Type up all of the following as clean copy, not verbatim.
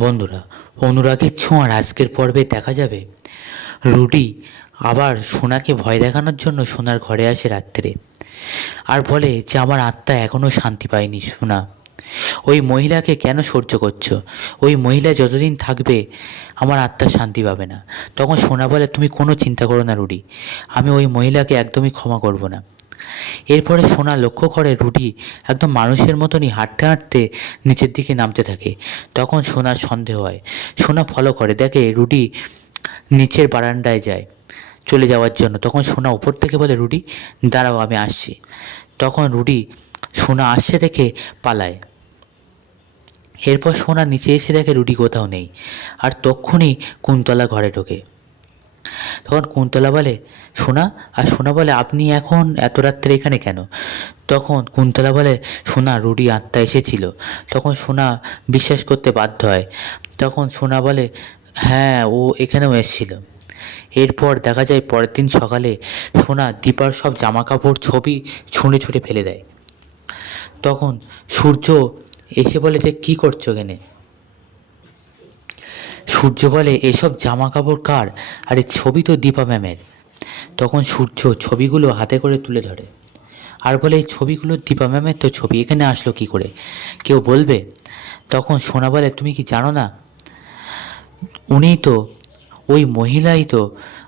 বন্ধুরা, অনুরাগের ছোঁয়ার আজকের পর্বে দেখা যাবে রুডি আবার সোনাকে ভয় দেখানোর জন্য সোনার ঘরে আসে রাত্রে আর বলে যে আমার আত্মা এখনও শান্তি পায়নি। সোনা, ওই মহিলাকে কেন সহ্য করছো? ওই মহিলা যতদিন থাকবে আমার আত্মা শান্তি পাবে না। তখন সোনা বলে, তুমি কোনো চিন্তা করো না রুডি, আমি ওই মহিলাকে একদমই ক্ষমা করব না। এরপরে সোনা লক্ষ্য করে রুডি একদম মানুষের মতনই হাঁটতে হাঁটতে নিচের দিকে নামতে থাকে। তখন সোনার সন্দেহ হয়। সোনা ফলো করে, দেখে রুডি নিচের বারান্দায় যায় চলে যাওয়ার জন্য। তখন সোনা উপর থেকে বলে, রুডি দাঁড়াও, আমি আসছি। তখন রুডি সোনা আসছে দেখে পালায়। এরপর সোনা নিচে এসে দেখে রুডি কোথাও নেই। আর তক্ষুনি কুন্তলা ঘরে ঢোকে। তখন কুন্তলা বলে, সোনা। আর সোনা বলে, আপনি এখন এত রাত্রে এখানে কেন? তখন কুন্তলা বলে, সোনা, রুডি আত্মা এসেছিল। তখন সোনা বিশ্বাস করতে বাধ্য হয়। তখন সোনা বলে, হ্যাঁ, ও এখানেও এসেছিল। এরপর দেখা যায় পরের দিন সকালে সোনা দীপার সব জামা কাপড় ছবি ছুঁড়ে ছুঁড়ে ফেলে দেয়। তখন সূর্য এসে বলে যে, কী করছো এখানে? সূর্য বলে, এসব জামা কাপড় কার? আরে ছবি তো দীপা ম্যামের। তখন সূর্য ছবিগুলো হাতে করে তুলে ধরে আর বলে, এই ছবিগুলো দীপা ম্যামের তো ছবি, এখানে আসলো কি করে, কেউ বলবে? তখন সোনা বলে, তুমি কি জানো না, উনিই তো, ওই মহিলাই তো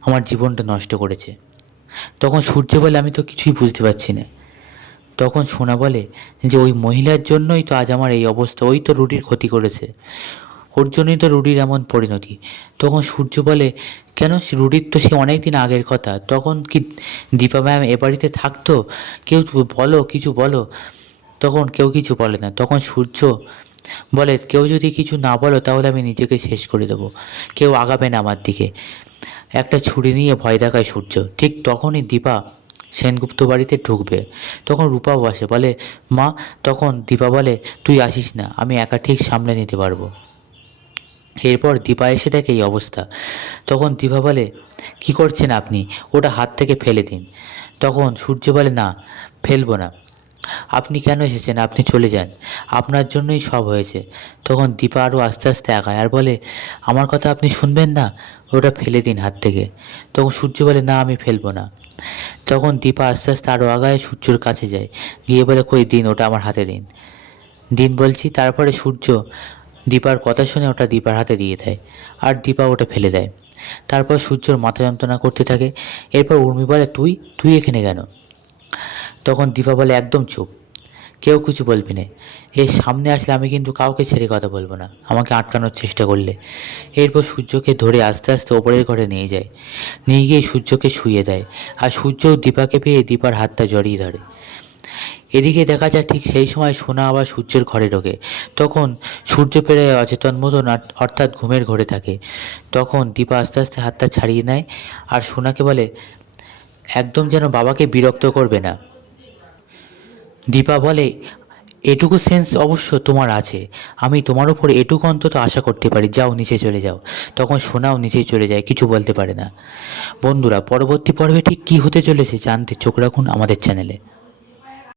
আমার জীবনটা নষ্ট করেছে। তখন সূর্য বলে, আমি তো কিছুই বুঝতে পারছি না। তখন সোনা বলে যে, ওই মহিলার জন্যই তো আজ আমার এই অবস্থা, ওই তো রুডির ক্ষতি করেছে, ওর জন্যই তো রুডির এমন পরিণতি। তখন সূর্য বলে, কেন? রুডির তো সে অনেক দিন আগের কথা, তখন কি দীপা ম্যাম এ বাড়িতে থাকতো? কেউ বলো, কিছু বলো। তখন কেউ কিছু বলে না। তখন সূর্য বলে, কেউ যদি কিছু না বলো তাহলে আমি নিজেকে শেষ করে দেবো, কেউ আগাবে না আমার দিকে। একটা ছুরি নিয়ে ভয় দেখায় সূর্য। ঠিক তখনই দীপা সেনগুপ্ত বাড়িতে ঢুকবে। তখন রূপাও আসে, বলে, মা। তখন দীপা বলে, তুই আসিস না, আমি একা ঠিক সামলে নিতে পারবো। এরপর দীপা এসে দেখে এই অবস্থা। তখন দীপা বলে, কি করছেন আপনি? ওটা হাত থেকে ফেলে দিন। তখন সূর্য বলে, না, ফেলবো না। আপনি কেন এসেছেন? আপনি চলে যান, আপনার জন্যই সব হয়েছে। তখন দীপা আরও আস্তে আস্তে আগায় আর বলে, আমার কথা আপনি শুনবেন না, ওটা ফেলে দিন হাত থেকে। তখন সূর্য বলে, না, আমি ফেলবো না। তখন দীপা আস্তে আস্তে আরও আগায় সূর্যর কাছে যায়, গিয়ে বলে, কই দিন, ওটা আমার হাতে দিন, দিন বলছি। তারপরে সূর্য দীপার কথা শুনে ওটা দীপার হাতে দিয়ে দেয় আর দীপা ওটা ফেলে দেয়। তারপর সূর্যর মাথা যন্ত্রণা করতে থাকে। এরপর উর্মি বলে, তুই তুই এখানে কেন? তখন দীপা বলে, একদম চুপ, কেউ কিছু বলবি না। এর সামনে আসলে আমি কিন্তু কাউকে ছেড়ে কথা বলবো না, আমাকে আটকানোর চেষ্টা করলে। এরপর সূর্যকে ধরে আস্তে আস্তে ওপরের ঘরে নিয়ে যায়, নিয়ে গিয়ে সূর্যকে শুইয়ে দেয়। আর সূর্যও দীপাকে পেয়ে দীপার হাতটা জড়িয়ে ধরে। এদিকে দেখা যায় ঠিক সেই সময় সোনা আবার সূর্যের ঘরে ঢোকে। তখন সূর্য প্রায় অচেতন মতন, অর্থাৎ ঘুমের ঘরে থাকে। তখন দীপা আস্তে আস্তে হাতটা ছাড়িয়ে নেয় আর সোনাকে বলে, একদম যেন বাবাকে বিরক্ত করবে না। দীপা বলে, এটুকু সেন্স অবশ্য তোমার আছে, আমি তোমার উপর এটুকু অন্তত আশা করতে পারি, যাও নিচে চলে যাও। তখন সোনাও নিচে চলে যায়, কিছু বলতে পারে না। বন্ধুরা, পরবর্তী পর্বে ঠিক কী হতে চলেছে জানতে চোখ রাখুন আমাদের চ্যানেলে।